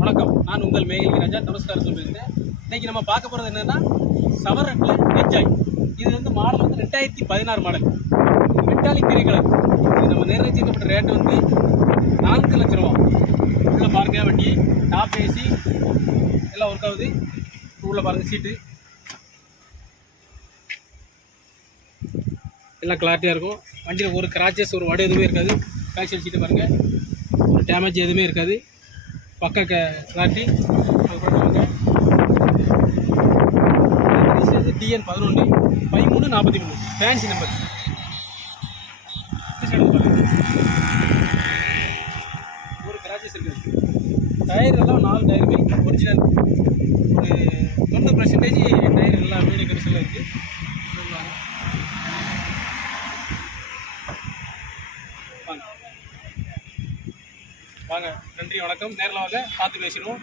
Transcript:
வணக்கம், நான் உங்கள் மேகில் ராஜா நமஸ்காரம் சொல்லியிருந்தேன். இன்னைக்கு நம்ம பார்க்க போகிறது என்னன்னா சவரட்டில் என்ஜாய். இது வந்து மாடல் வந்து 2016 மாடல் மெட்டாலிக் கிரே கலர். இது நம்ம நிர்ணயிக்கப்பட்ட ரேட்டு வந்து 4 லட்ச ரூபா. உள்ள பாருங்க, வண்டி டாப் ஏசி எல்லாம் ஒர்க் ஆகுது. உள்ள பாருங்க, சீட்டு எல்லாம் கிளாரிட்டியாக இருக்கும். வண்டியில் ஒரு கிராச்சஸ், ஒரு வடு எதுவுமே இருக்காது. பேக்சைட் சீட்டு பாருங்கள், ஒரு டேமேஜ் எதுவுமே இருக்காது. பக்க கிளாரிட்டி. அதுக்கப்புறம் TN11 1343 ஃபேன்சி நம்பர். ஒரு கிராச்சஸ் இருக்குது. டயர் எல்லாம் 4 டயருமே ஒரிஜினல். ஒரு 90% டயர் எல்லாம் மீடியம் கண்டிஷனில் இருக்குது. வாங்க, நன்றி, வணக்கம். நேரில் வாங்க, பார்த்து பேசிடுவோம்.